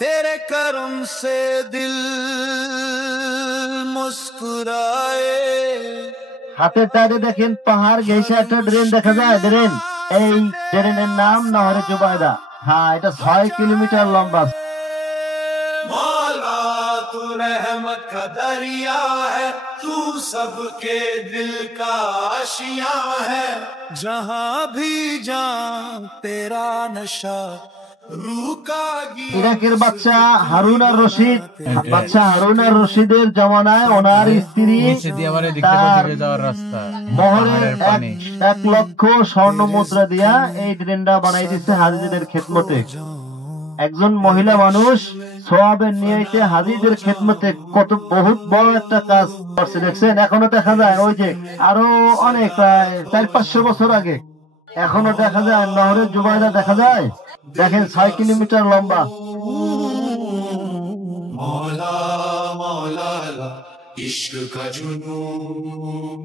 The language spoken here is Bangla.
तेरे करम से दिल मुस्कुराए। হাতের টাইরে দেখেন পাহাড় ঘেঁষে একটা ড্রেন দেখা যায়। ড্রেন, এই ড্রেনের নাম নহরে জুবাইদা। হ্যাঁ, এটা 6 কিলোমিটার লম্বা। मौला तू रहमत का दरिया है, तू सबके दिल का आशिया है। जहां भी जा तेरा नशा, ইরাকের বাদশা হারুন আর রশিদ, বাদশা হারুন আর রশিদের জমানায় ওনার স্ত্রী মহরের 1,00,000 স্বর্ণ মুদ্রা দিয়া এই ড্রেনটা বানাই দিচ্ছে হাজিদের খেদমতে। একজন মহিলা মানুষ সোয়াবের নিয়েতে হাজিদের খেদমতে কত বহুত বড় একটা কাজ করছে দেখছেন। এখনো দেখা যায়, ওই যে আরো অনেক প্রায় 400-500 বছর আগে এখনো দেখা যায় নহরে জুবাইদা দেখা যায়। দেখেন 6 কিলোমিটার লম্বা। मौला मौला इश्क का जुनून।